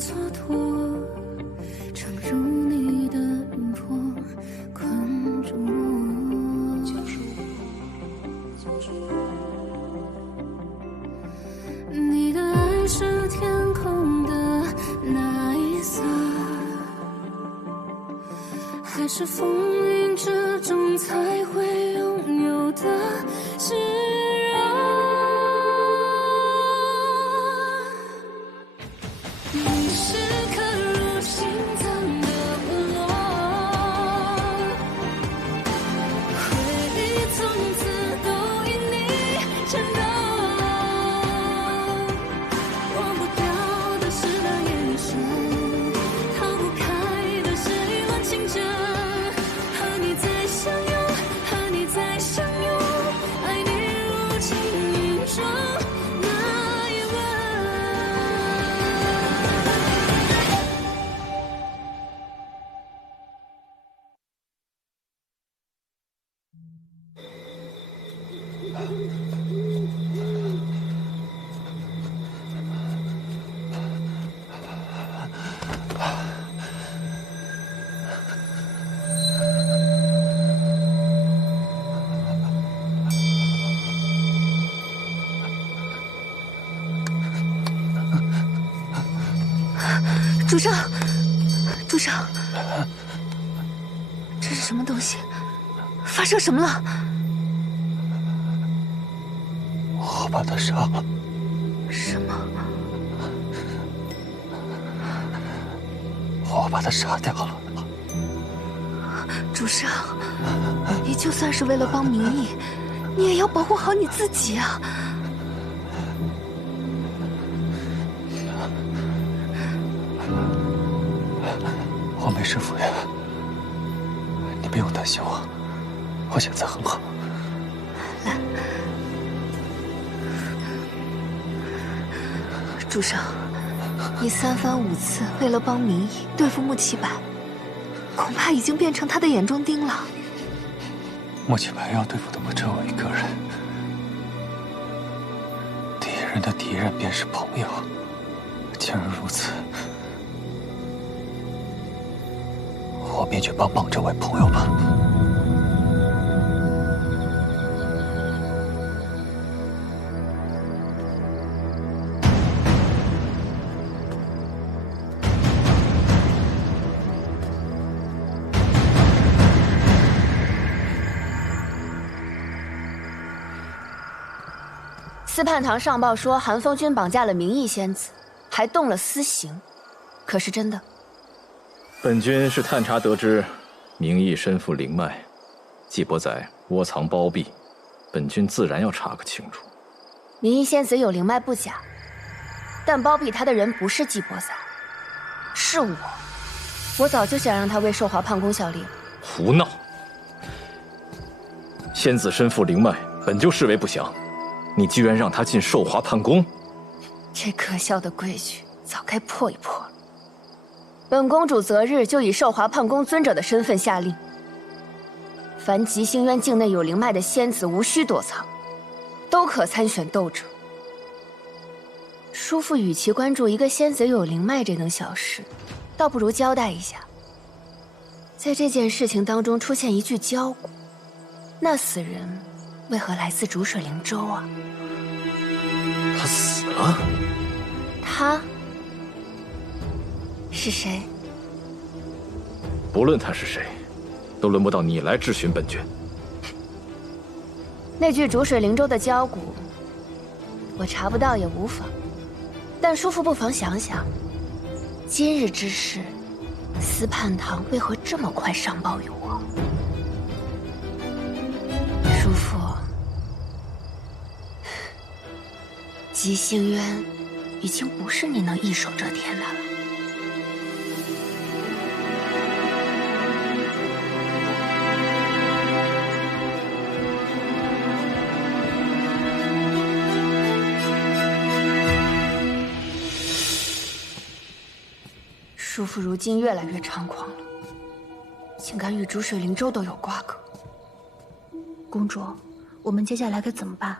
蹉跎，常如你的云魄困住我。你的爱是天空的那一色，还是风云之中才会拥有的炙热？你是刻入心脏的温柔，回忆从此都因你颤抖。忘不掉的是那眼神，逃不开的是一轮情真。和你再相拥，和你再相拥，爱你如情云中那一吻。主上，主上，这是什么东西？发生什么了？我把他杀了。什么？我把他杀掉了。主上，你就算是为了帮明义，你也要保护好你自己啊！我没事，夫人，你不用担心我，我现在很好。来，主上，你三番五次为了帮明义对付穆奇白，恐怕已经变成他的眼中钉了。穆奇白要对付的不只我一个人，敌人的敌人便是朋友。既然如此，我便去帮这位朋友吧。司叛堂上报说，韩风君绑架了明义仙子，还动了私刑，可是真的？本君是探查得知，明义身负灵脉，季伯载窝藏包庇，本君自然要查个清楚。明义仙子有灵脉不假，但包庇她的人不是季伯载，是我。我早就想让她为寿华叛宫效力了。胡闹！仙子身负灵脉，本就视为不祥。你居然让他进寿华叛宫，这可笑的规矩早该破一破了。本公主择日就以寿华叛宫尊者的身份下令，凡极星渊境内有灵脉的仙子，无需躲藏，都可参选斗者。叔父与其关注一个仙子有灵脉这等小事，倒不如交代一下，在这件事情当中出现一具焦骨，那死人为何来自逐水灵州啊？他死了？他是谁？不论他是谁，都轮不到你来质询本君。那具逐水灵州的焦骨，我查不到也无妨。但叔父不妨想想，今日之事，司叛堂为何这么快上报于我？叔父，极星渊已经不是你能一手遮天的了。叔父如今越来越猖狂了，竟敢与逐水灵州都有瓜葛。公主，我们接下来该怎么办？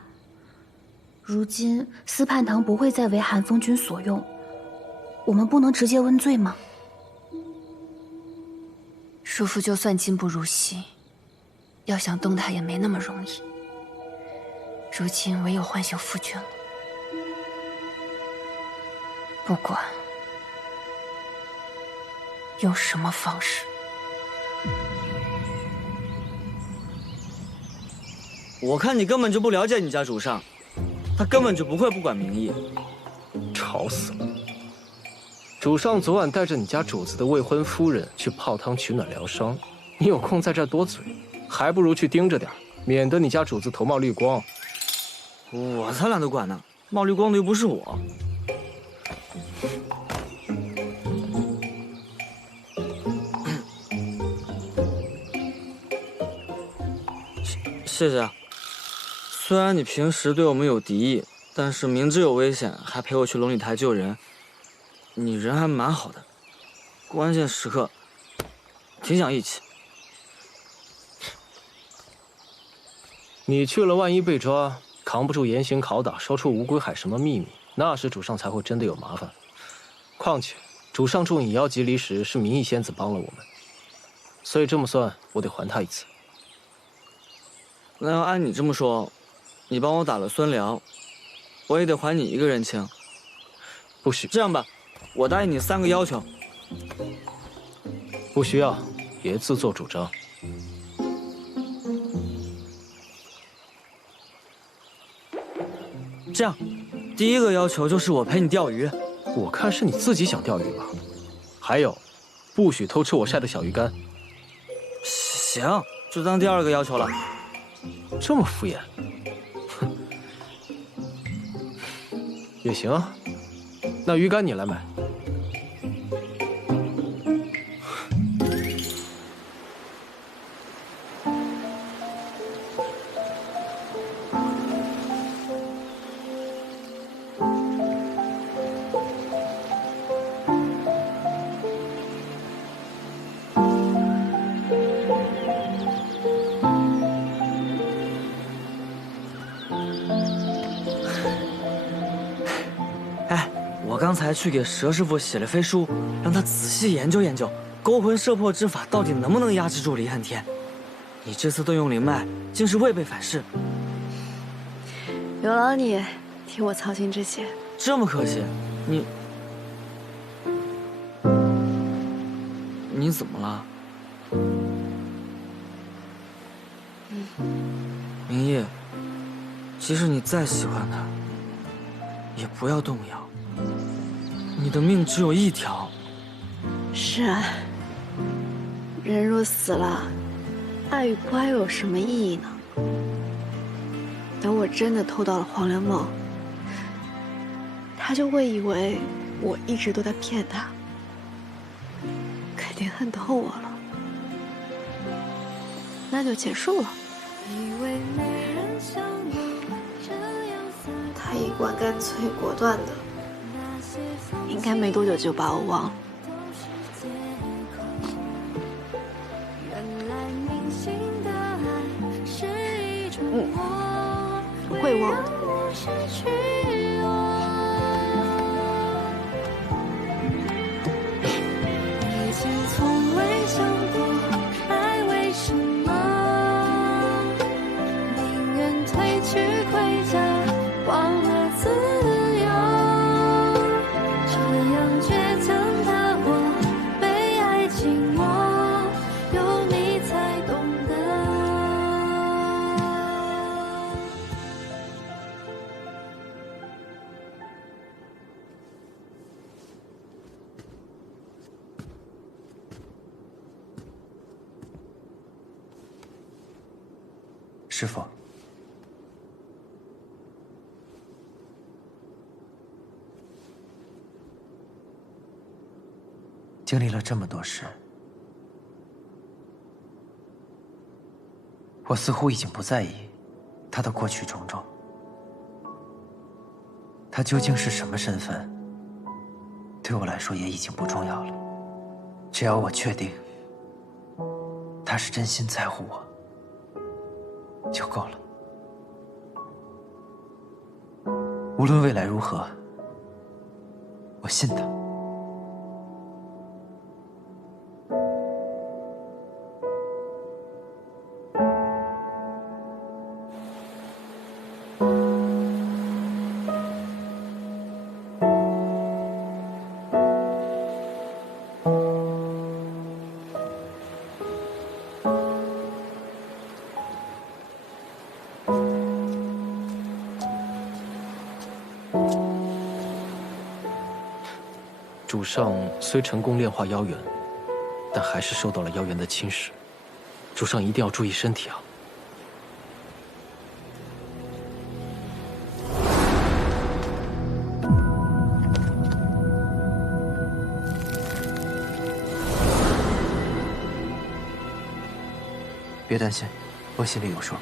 如今司叛堂不会再为韩风君所用，我们不能直接问罪吗？叔父就算今不如昔，要想动他也没那么容易。如今唯有唤醒夫君了。不管用什么方式，我看你根本就不了解你家主上，他根本就不会不管民意。吵死了！主上昨晚带着你家主子的未婚夫人去泡汤取暖疗伤，你有空在这儿多嘴，还不如去盯着点，免得你家主子头冒绿光。我才懒得管呢，冒绿光的又不是我。谢谢。虽然你平时对我们有敌意，但是明知有危险还陪我去龙礼台救人，你人还蛮好的。关键时刻挺想义气。你去了，万一被抓，扛不住严刑拷打，说出无归海什么秘密，那时主上才会真的有麻烦。况且主上助你妖极离时，是明义仙子帮了我们，所以这么算，我得还他一次。那要按你这么说，你帮我打了孙辽，我也得还你一个人情。不许。这样吧，我答应你3个要求。不需要，别自作主张。这样，第1个要求就是我陪你钓鱼。我看是你自己想钓鱼吧。还有，不许偷吃我晒的小鱼干。行，就当第2个要求了。这么敷衍？哼，也行啊。那鱼竿你来买。刚才去给蛇师傅写了飞书，让他仔细研究研究勾魂摄魄之法到底能不能压制住离恨天。你这次动用灵脉，竟是未被反噬。有劳你替我操心这些。这么客气，你怎么了？明夜，即使你再喜欢他，也不要动摇。你的命只有一条。是啊，人若死了，爱与不爱又有什么意义呢？等我真的偷到了黄粱梦，他就会以为我一直都在骗他，肯定恨透我了，那就结束了。他一贯干脆果断的，应该没多久就把我忘了。会忘的。以前从未想过爱为什么，宁愿褪去盔甲，忘了自由。这样倔强的我，被爱寂寞，有你才懂得。师父，经历了这么多事，我似乎已经不在意他的过去种种。他究竟是什么身份，对我来说也已经不重要了。只要我确定他是真心在乎我，就够了。无论未来如何，我信他。主上虽成功炼化妖元，但还是受到了妖元的侵蚀。主上一定要注意身体啊！别担心，我心里有数。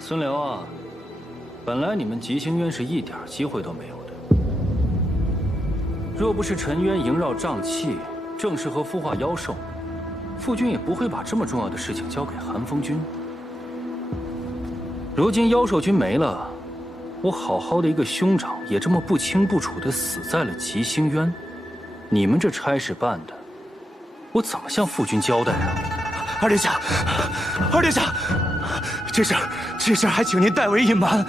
孙辽啊，本来你们吉星渊是一点机会都没有的。若不是陈渊萦绕瘴气，正适合孵化妖兽，傅君也不会把这么重要的事情交给寒风君。如今妖兽军没了，我好好的一个兄长也这么不清不楚的死在了吉星渊，你们这差事办的，我怎么向傅君交代啊？二殿下，二殿下，这事还请您代为隐瞒。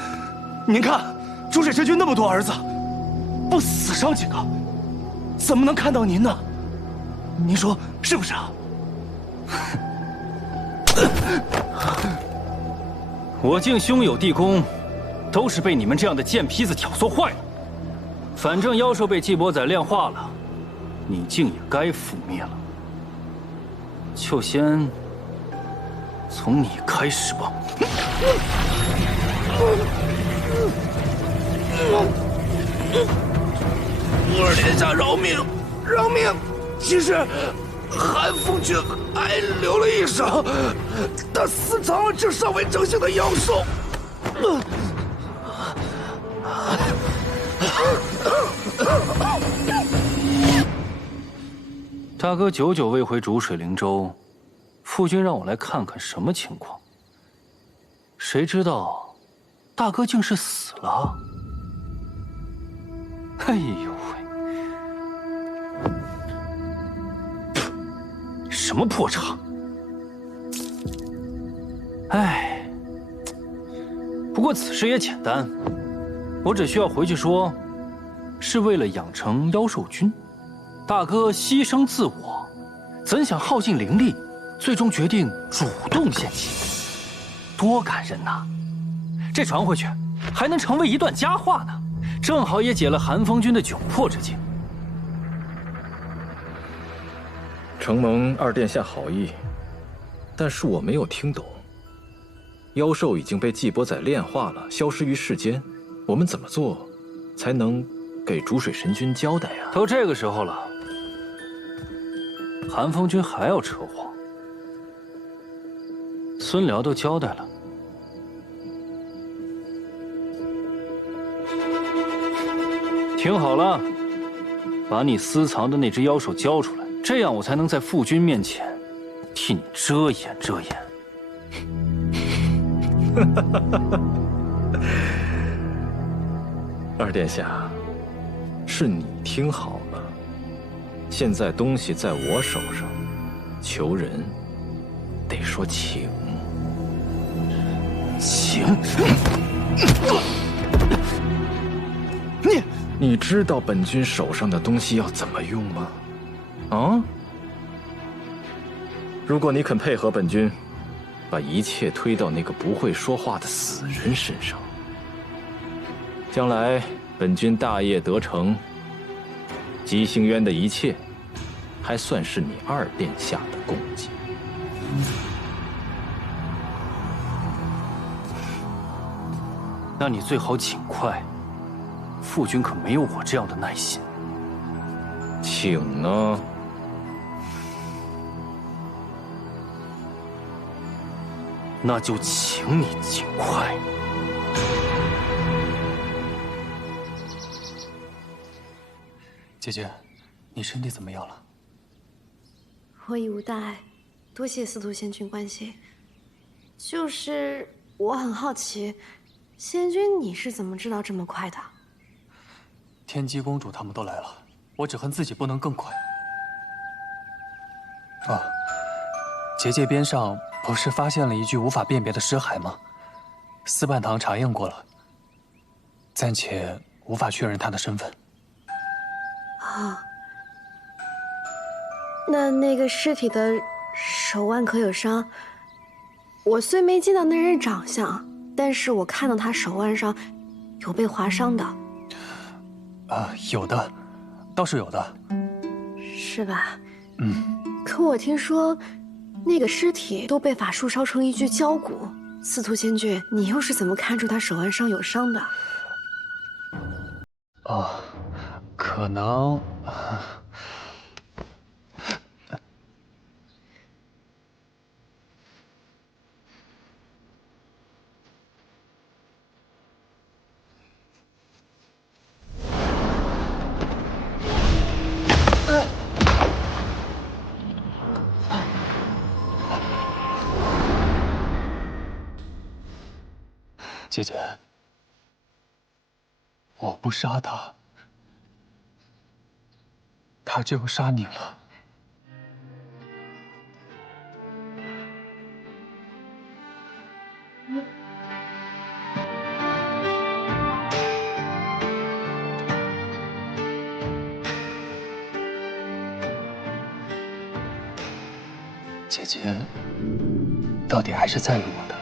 您看，逐水神君那么多儿子，不死伤几个，怎么能看到您呢？您说是不是啊？我敬兄友弟恭，都是被你们这样的贱坯子挑唆坏了。反正妖兽被季伯宰炼化了，你竟也该覆灭了。就先从你开始吧。二殿下饶命，饶命！其实寒风君还留了一手，他私藏了这尚未成型的妖兽。大哥久久未回逐水灵州，父君让我来看看什么情况。谁知道，大哥竟是死了。哎呦喂，什么破茶！哎，不过此事也简单，我只需要回去说，是为了养成妖兽君。大哥牺牲自我，怎想耗尽灵力，最终决定主动献祭，多感人呐！这传回去，还能成为一段佳话呢，正好也解了寒风君的窘迫之境。承蒙二殿下好意，但是我没有听懂。妖兽已经被季伯宰炼化了，消失于世间，我们怎么做才能给逐水神君交代啊？都这个时候了，寒风君还要扯谎？孙辽都交代了，听好了，把你私藏的那只妖兽交出来，这样我才能在父君面前替你遮掩遮掩。二殿下，是你听好了，现在东西在我手上，求人得说请。请？你知道本君手上的东西要怎么用吗？啊？如果你肯配合本君，把一切推到那个不会说话的死人身上，将来本君大业得成，吉星渊的一切，还算是你二殿下的功绩。那你最好尽快，父君可没有我这样的耐心。请呢？那就请你尽快。姐姐，你身体怎么样了？我已无大碍，多谢司徒仙君关心。就是我很好奇，仙君你是怎么知道这么快的？天机公主他们都来了，我只恨自己不能更快。啊，结界边上不是发现了一具无法辨别的尸骸吗？司办堂查验过了，暂且无法确认他的身份。啊，那个尸体的手腕可有伤？我虽没见到那人长相，但是我看到他手腕上有被划伤的。有的，倒是有的。是吧？嗯。可我听说，那个尸体都被法术烧成一具焦骨。司徒仙君，你又是怎么看出他手腕上有伤的？可能。姐姐，我不杀他，他就要杀你了。姐姐，到底还是在乎我的。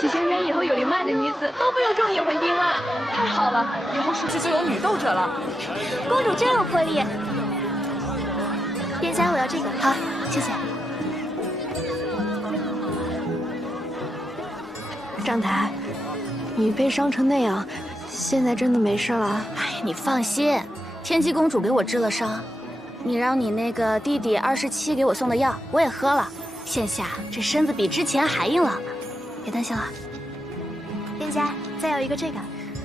齐仙人以后有灵脉的女子都不用种引魂钉了，太好了，以后是不是就有女斗者了？公主真有魄力。殿下，我要这个。好，谢谢。张台，你被伤成那样，现在真的没事了？哎呀，你放心，天机公主给我治了伤，你让你那个弟弟27给我送的药，我也喝了，现下这身子比之前还硬朗呢。别担心了。殿下，再要一个这个。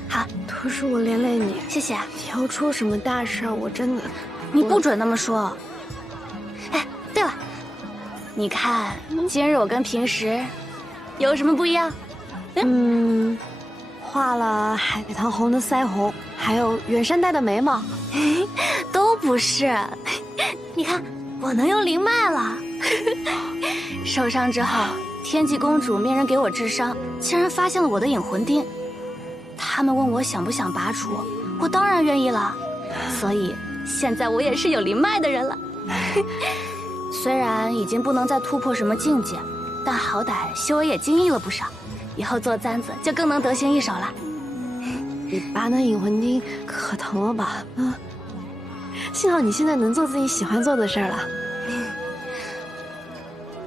好，都是我连累你，谢谢。要出什么大事，我真的……你不准那么说。哎，对了，你看今日我跟平时有什么不一样？画了海棠红的腮红，还有远山黛的眉毛，都不是。你看我能用灵脉了。受伤之后，天际公主命人给我治伤，竟然发现了我的引魂钉。他们问我想不想拔除，我当然愿意了。所以现在我也是有灵脉的人了。虽然已经不能再突破什么境界，但好歹修为也精益了不少，以后做簪子就更能得心应手了。你拔那引魂钉可疼了吧？啊！幸好你现在能做自己喜欢做的事儿了。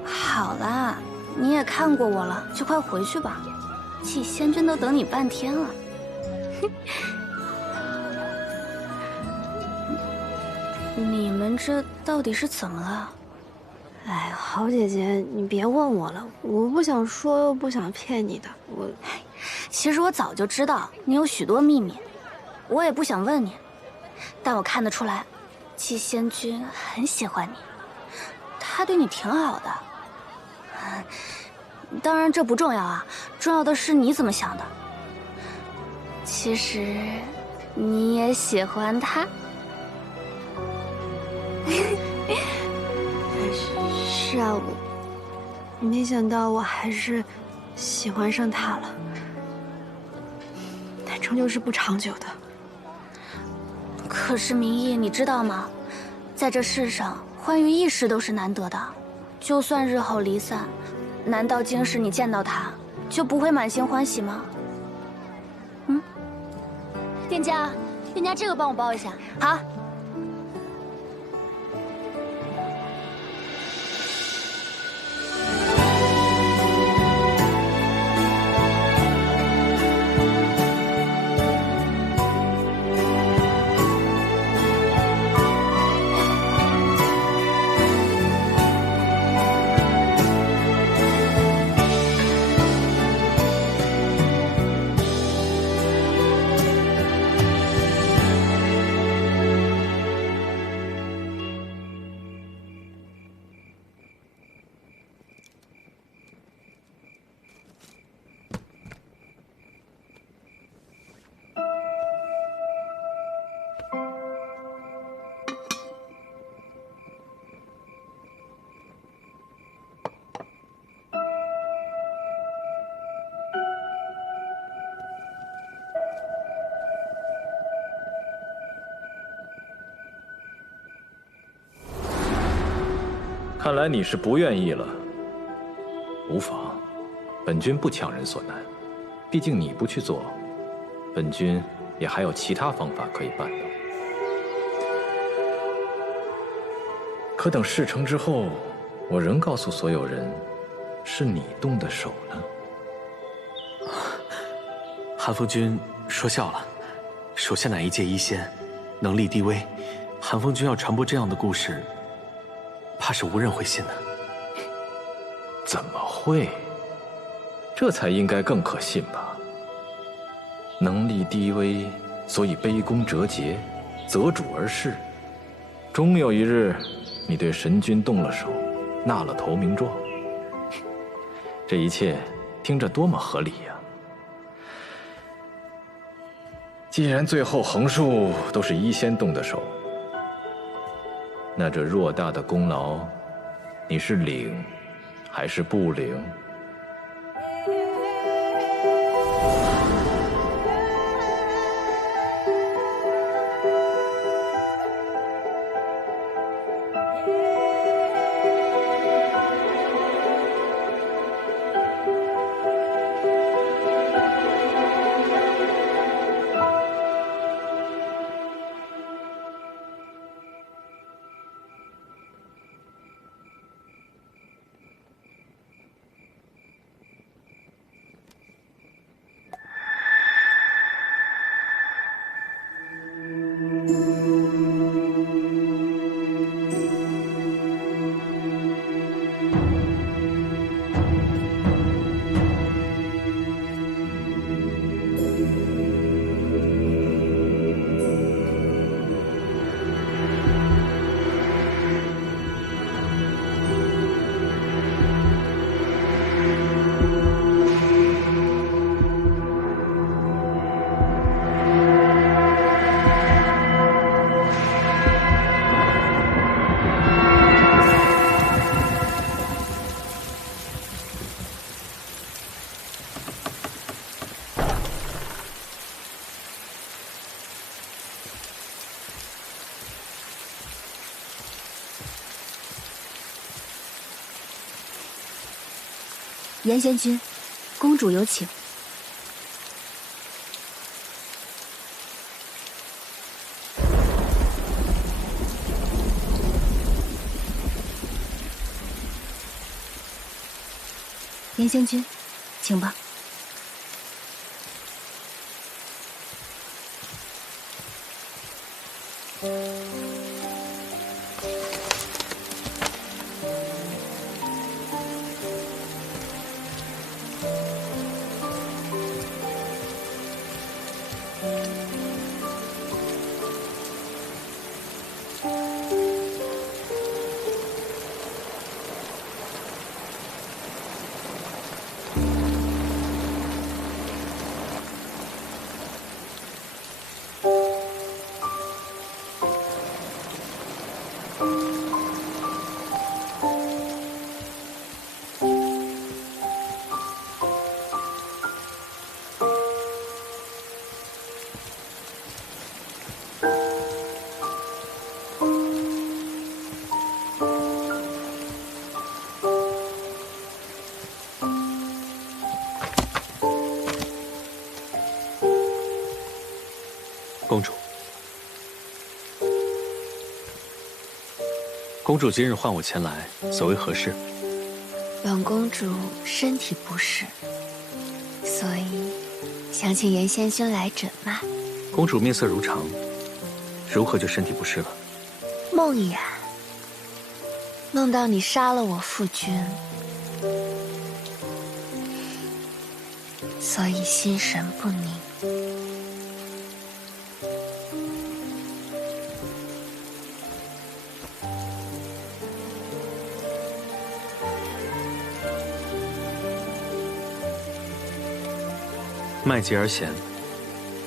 好啦，你也看过我了，就快回去吧。季仙君都等你半天了。你们这到底是怎么了？哎，好姐姐，你别问我了，我不想说又不想骗你的。其实我早就知道你有许多秘密，我也不想问你，但我看得出来，季仙君很喜欢你，他对你挺好的。当然这不重要啊，重要的是你怎么想的。其实你也喜欢他。是啊，我没想到我还是喜欢上他了，但终究是不长久的。可是明义，你知道吗？在这世上，欢愉一时都是难得的，就算日后离散，难道今时你见到他就不会满心欢喜吗？店家，这个帮我包一下。好。看来你是不愿意了。无妨，本君不强人所难。毕竟你不去做，本君也还有其他方法可以办的。可等事成之后，我仍告诉所有人，是你动的手呢。韩风君说笑了，手下乃一介医仙，能力低微，韩风君要传播这样的故事，怕是无人会信的。怎么会？这才应该更可信吧？能力低微，所以卑躬折节，择主而事。终有一日，你对神君动了手，纳了投名状。这一切听着多么合理呀！既然最后横竖都是医仙动的手，那这偌大的功劳，你是领还是不领？严贤君，公主有请。严贤君，请吧。公主，公主今日唤我前来，所为何事？本公主身体不适，所以想请严先生来诊脉。公主面色如常，如何就身体不适了？梦魇，梦到你杀了我父君，所以心神不宁。脉急而弦，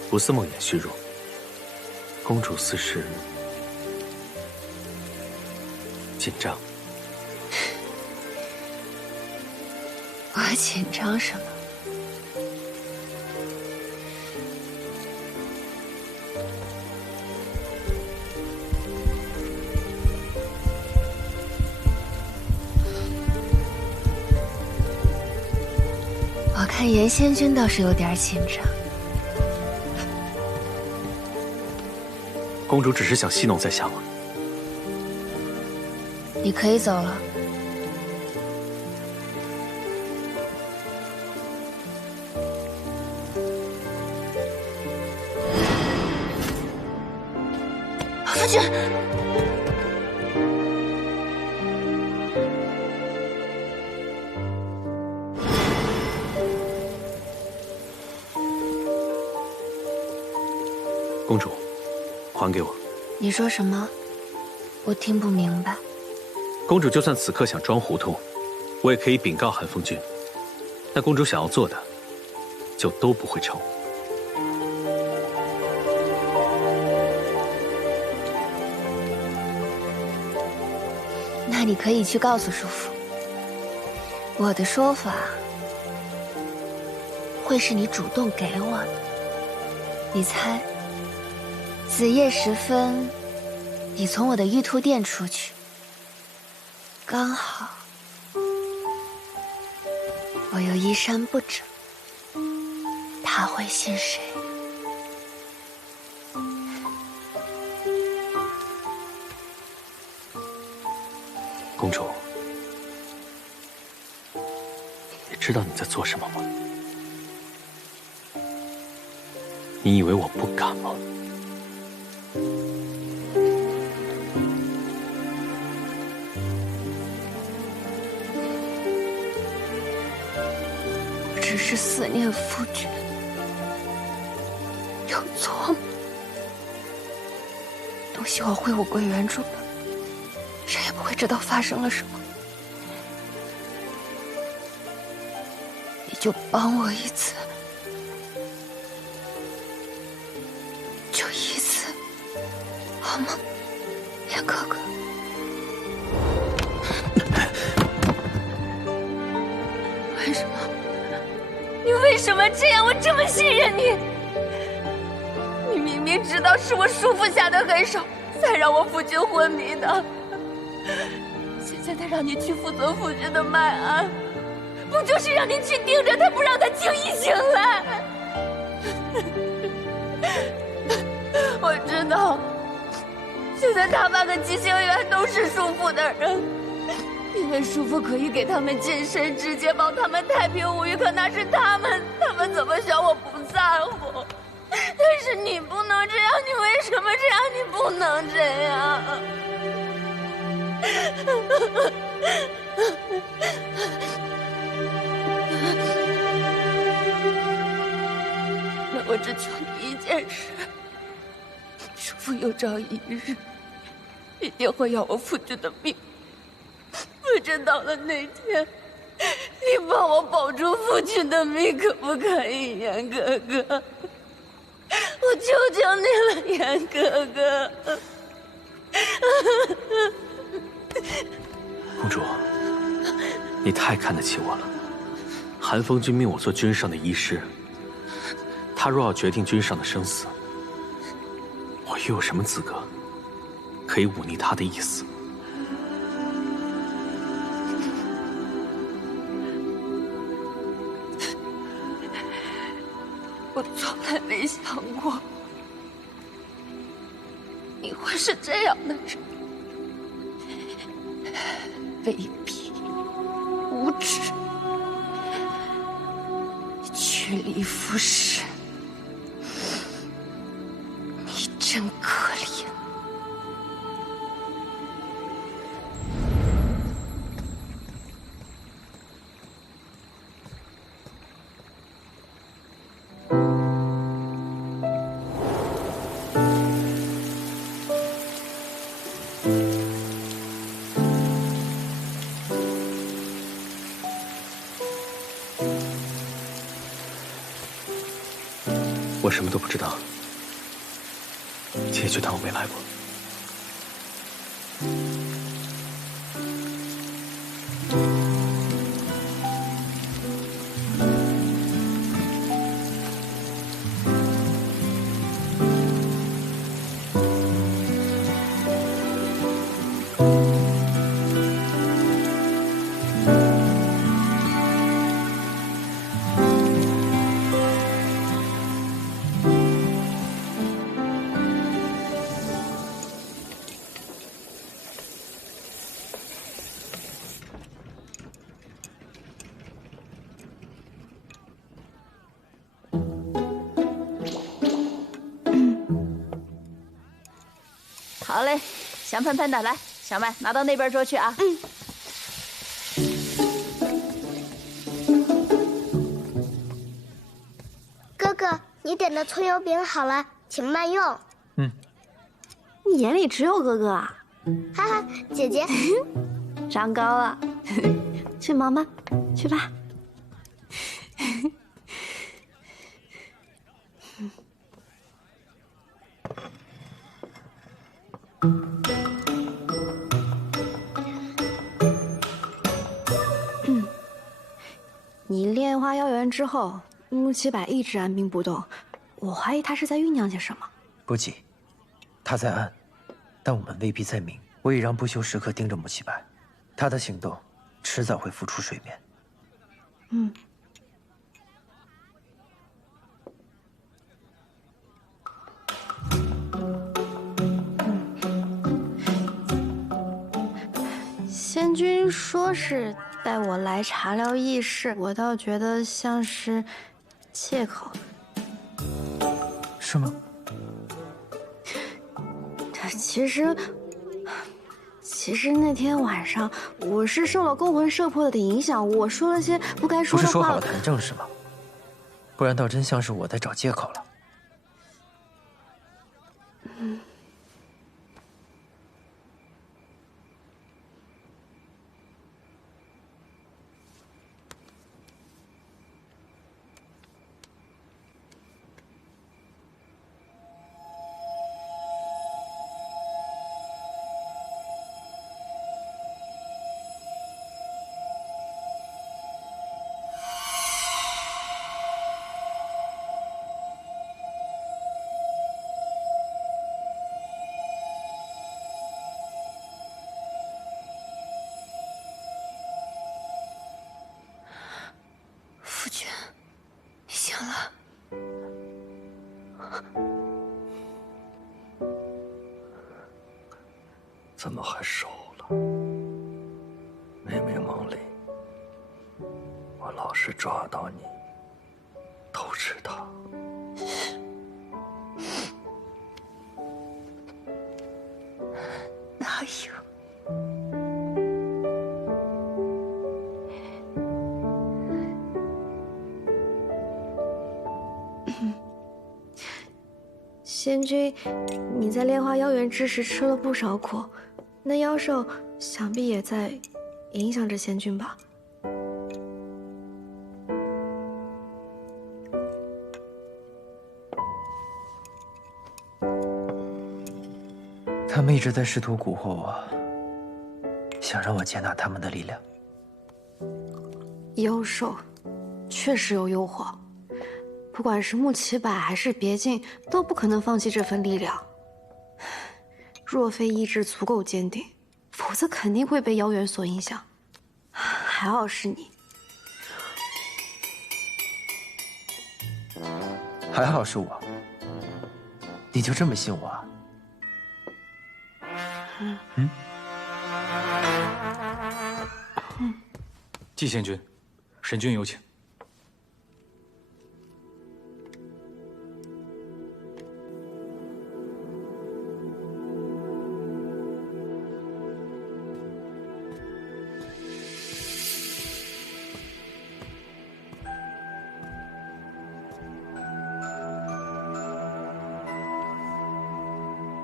不似梦魇虚弱。公主似是紧张。我紧张什么？看严仙君倒是有点紧张。公主只是想戏弄在下吗？你可以走了。夫君，公主，还给我。你说什么？我听不明白。公主就算此刻想装糊涂，我也可以禀告寒风君。但公主想要做的，就都不会成。那你可以去告诉叔父，我的说法会是你主动给我的。你猜，子夜时分，你从我的玉兔殿出去，刚好我又衣衫不整，他会信谁？公主，你知道你在做什么吗？你以为我不敢吗？我只是思念夫君，有错吗？东西我会物归原主吧，谁也不会知道发生了什么。你就帮我一次，就一次，好吗，严哥哥？为什么？你为什么这样？我这么信任你，你明明知道是我叔父下的狠手，才让我夫君昏迷的。现在他让你去负责夫君的脉安，不就是让你去盯着他，不让他轻易醒来？我知道，现在大半个吉星园都是叔父的人，因为叔父可以给他们近身，直接帮他们太平无虞。可那是他们怎么想我不在乎？但是你不能这样，你为什么这样？你不能这样。那我只求你一件事，叔父有朝一日一定会要我夫君的命。不知到了那天，你帮我保住夫君的命，可不可以，严哥哥？我求求你了，严哥哥。公主，你太看得起我了。寒风君命我做君上的医师，他若要决定君上的生死，我又有什么资格可以忤逆他的意思？我从来没想过你会是这样的人，卑鄙、无耻、趋利附势，你真可怜。我什么都不知道，姐就当我没来过。好嘞，香喷喷的，来，小麦拿到那边桌去啊。哥哥，你点的葱油饼好了，请慢用。你眼里只有哥哥啊？哈哈，姐姐，长高了，去忙吧，去吧。你炼化妖元之后，穆七百一直按兵不动，我怀疑他是在酝酿些什么。不急，他在暗，但我们未必在明。我已让不朽时刻盯着穆七百，他的行动迟早会浮出水面。仙君说是带我来茶寮议事，我倒觉得像是借口。是吗？其实那天晚上我是受了勾魂摄魄的影响，我说了些不该说的话。不是说好了谈正事吗？不然倒真像是我在找借口了。夫君，你醒了。怎么还瘦了？明明梦里，我老是抓到你，偷吃它。哪有？仙君，你在炼化妖元之时吃了不少苦，那妖兽想必也在影响着仙君吧？他们一直在试图蛊惑我，想让我接纳他们的力量。妖兽确实有诱惑，不管是穆奇百还是别境，都不可能放弃这份力量。若非意志足够坚定，否则肯定会被妖元所影响。还好是你，还好是我，你就这么信我啊？季仙君，神君有请。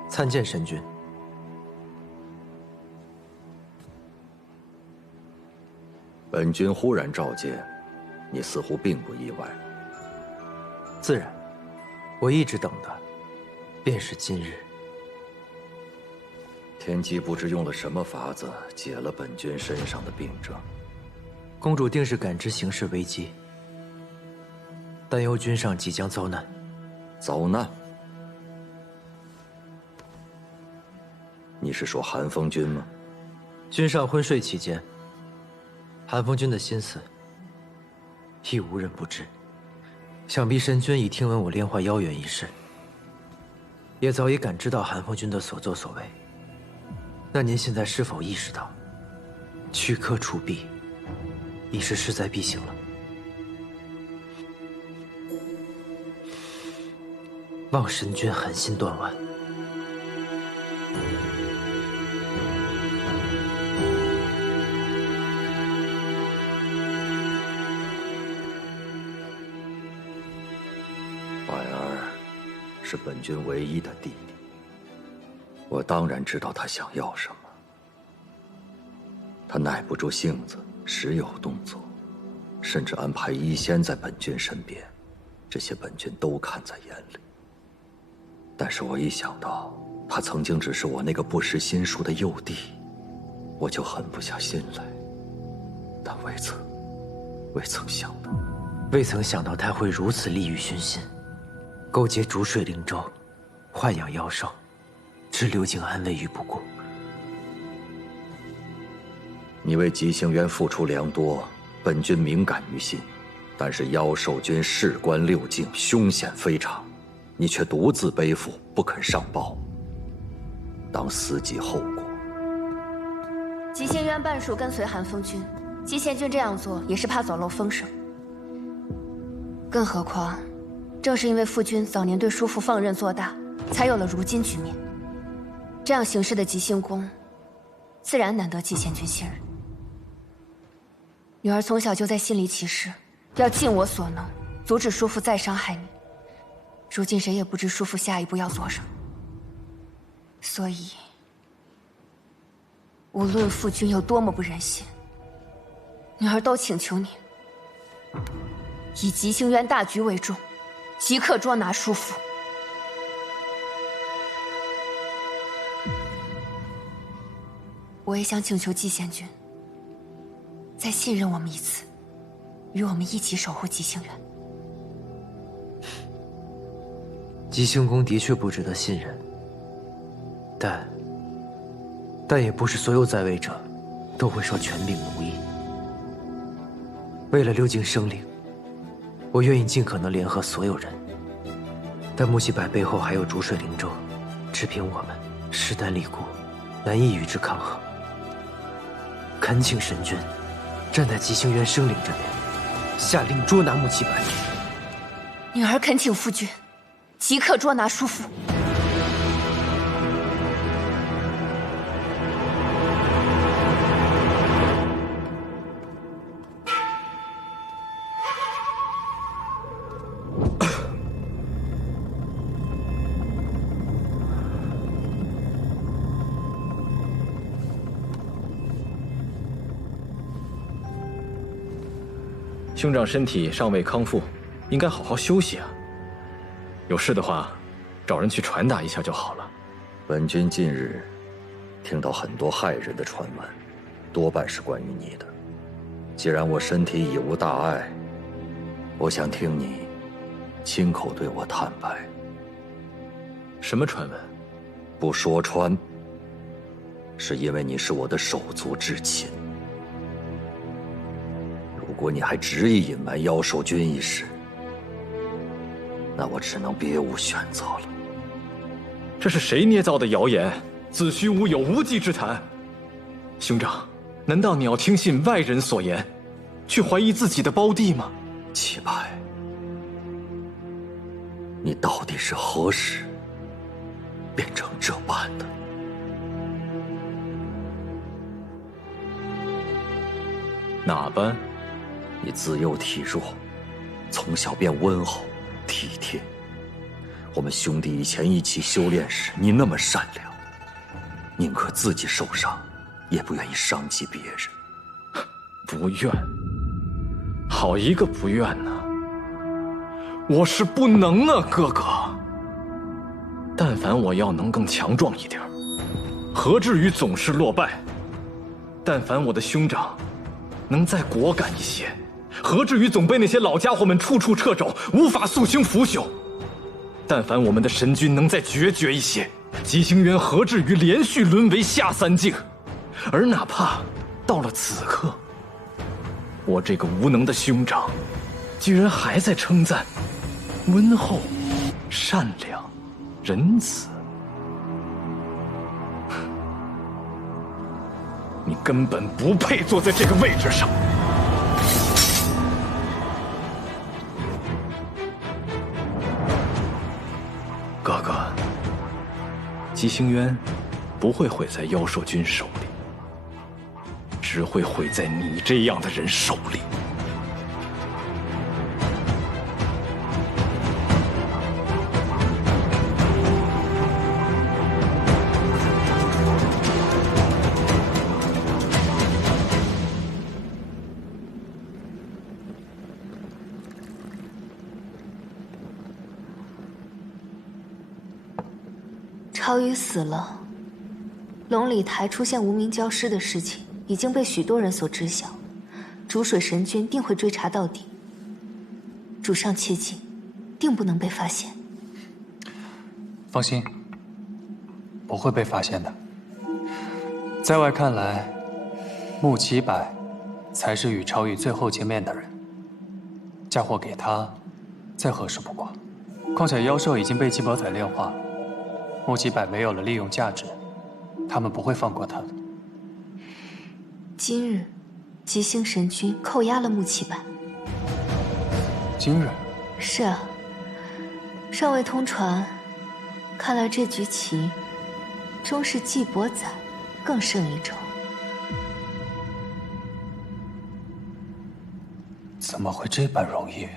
参见神君。本君忽然召见，你似乎并不意外。自然，我一直等的，便是今日。天机不知用了什么法子解了本君身上的病症。公主定是感知形势危机，担忧君上即将遭难。遭难？你是说寒风君吗？君上昏睡期间，寒风君的心思亦无人不知。想必神君已听闻我炼化妖元一事，也早已感知到寒风君的所作所为。那您现在是否意识到，驱客除弊已是势在必行了？望神君狠心断腕。是本君唯一的弟弟，我当然知道他想要什么。他耐不住性子，时有动作，甚至安排医仙在本君身边，这些本君都看在眼里。但是我一想到他曾经只是我那个不识心术的幼弟，我就狠不下心来。但未曾想到他会如此利欲熏心，勾结逐水灵州，豢养妖兽，置刘景安危于不顾。你为吉星渊付出良多，本君敏感于心，但是妖兽军事关六境，凶险非常，你却独自背负，不肯上报，当思及后果。吉星渊半数跟随寒风军，吉贤君这样做也是怕走漏风声。更何况，正是因为父君早年对叔父放任做大，才有了如今局面。这样行事的吉星公，自然难得吉贤君信任。女儿从小就在心里起誓，要尽我所能，阻止叔父再伤害你。如今谁也不知叔父下一步要做什么，所以，无论父君有多么不忍心，女儿都请求你，以吉星渊大局为重，即刻捉拿叔父。我也想请求季贤君，再信任我们一次，与我们一起守护吉星渊。吉星公的确不值得信任，但也不是所有在位者都会受权柄奴役。为了六境生灵，我愿意尽可能联合所有人，但木西柏背后还有逐水灵州，只凭我们势单力孤，难以与之抗衡。恳请神君站在吉星渊生灵这边，下令捉拿木西柏。女儿恳请父君即刻捉拿叔父。兄长身体尚未康复，应该好好休息啊。有事的话，找人去传达一下就好了。本君近日听到很多骇人的传闻，多半是关于你的。既然我身体已无大碍，我想听你亲口对我坦白。什么传闻？不说穿，是因为你是我的手足至亲。如果你还执意隐瞒妖兽军一事，那我只能别无选择了。这是谁捏造的谣言？子虚乌有，无稽之谈。兄长，难道你要听信外人所言，去怀疑自己的胞弟吗？齐柏，你到底是何时变成这般的？哪般？你自幼体弱，从小便温厚体贴。我们兄弟以前一起修炼时，你那么善良，宁可自己受伤，也不愿意伤及别人。不愿？好一个不愿呢！我是不能啊，哥哥。但凡我要能更强壮一点，何至于总是落败？但凡我的兄长能再果敢一些，何至于总被那些老家伙们处处掣肘，无法肃清腐朽？但凡我们的神君能再决绝一些，吉星渊何至于连续沦为下三境？而哪怕到了此刻，我这个无能的兄长，居然还在称赞温厚、善良、仁慈。你根本不配坐在这个位置上。哥哥，吉星渊不会毁在妖兽军手里，只会毁在你这样的人手里。超宇死了，龙礼台出现无名教师的事情已经被许多人所知晓，逐水神君定会追查到底。主上切记，定不能被发现。放心，不会被发现的。在外看来，穆启柏才是与超宇最后见面的人，嫁祸给他，再合适不过。况且妖兽已经被季伯彩炼化，穆启柏没有了利用价值，他们不会放过他的。今日，极星神君扣押了穆启柏。今日？是啊，尚未通传，看来这局棋，终是季伯载更胜一筹。怎么会这般容易？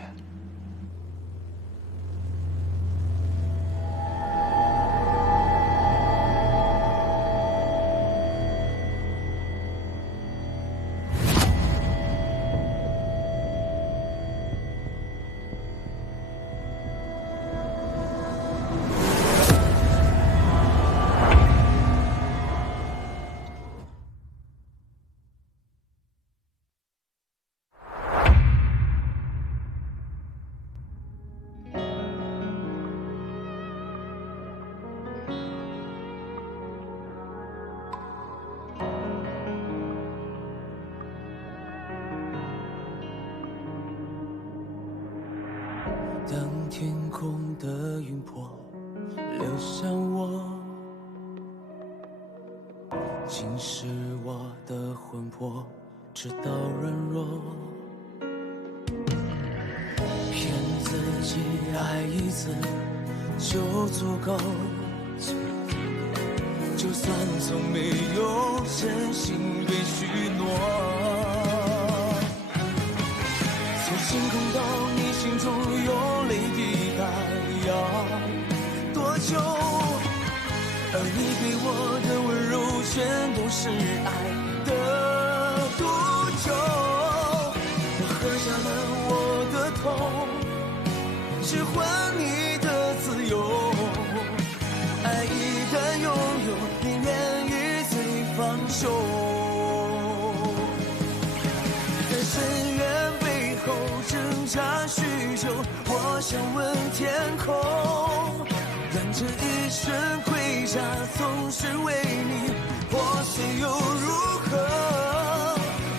当天空的云魄流向我，侵蚀我的魂魄，直到软弱。骗自己爱一次就足够，就算从没有真心被许诺。从星空到你心中有泪滴答，要多久？而你给我的温柔全都是爱的毒酒。我喝下了我的痛，只换你的自由。爱一旦拥有，宁愿与罪放手。在深渊背后挣扎许久，我想问天空，让这一生盔甲总是为你破碎又如何？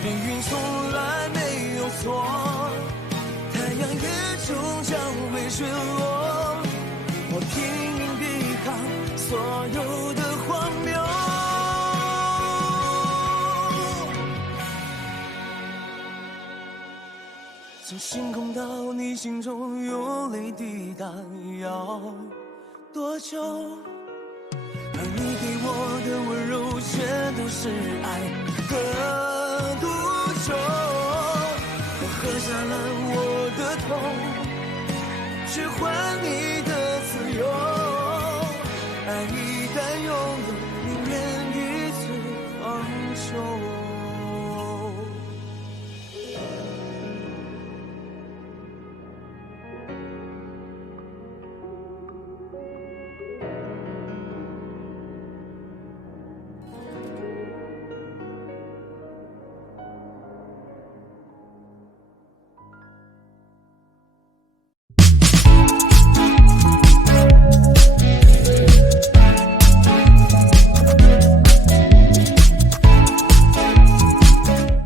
命运从来没有错，太阳也终将会坠落。我拼命抵抗所有的荒谬。从星空到你心中有泪滴答，要多久？而你给我的温柔全都是爱的毒酒。我喝下了我的痛，去换你